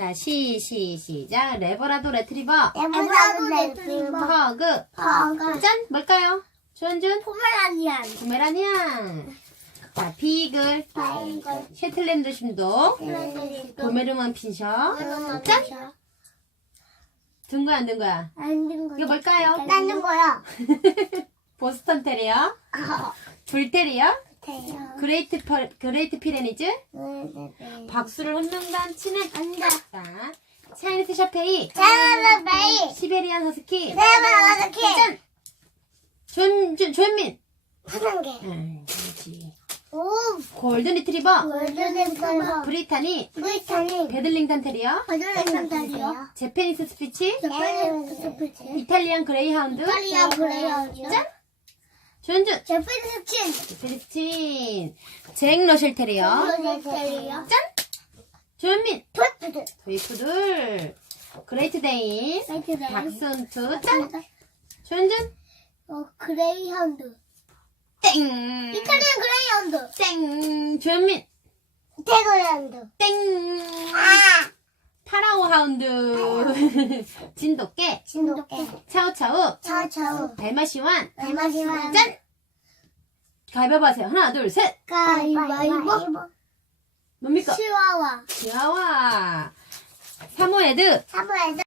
자, 시, 시, 시작. 레버라도 레트리버. 에브라도 레트리버 허그. 버거 짠! 뭘까요? 준준? 포메라니안 포메라니안. 자, 비글. 바이걸 셰틀랜드 심도. 도메르만 핀셔. 짠! 든 거야, 안 든 거야? 안된 거 이거 뭘까요? 나는 거야 보스턴 테리어. 불테리어. 대요 그레이트, 퍼, 그레이트 피레니즈. 네네네 박수를 훑는간 치는. 자, 차이니스 샤페이. 잘하는 메이 시베리안 허스키. 잘하는 키 짠! 존, 존, 존민. 하는 게 음, 그렇지. 오 골든 리트리버. 월드랜드에서 브리타니. 브리타니 베들링턴 테리어. 월드랜드에요 제페니스 스피치. 제페니스 스피치 이탈리안 그레이하운드. 이탈리아 브레이어즈 짠! 존준. 제페니스 친 제페니스틴. 잭 러셀 테리어. 짠! 존민. 토이푸드 도이푸들. 그레이트 데인. 박순투. 짠! 존준. 어 그레이하운드 땡! 이탈리안 그레이하운드 땡! 존민. 태그랜드 땡! 아 파라오 하운드. 진돗개. 진돗개 차우차우. 차차우 달마시완. 달마시완 짠! 가위바위보 하세요. 하나, 둘, 셋. 가위바위보 뭡니까? 치와와 치와와. 사모예드. 사모에서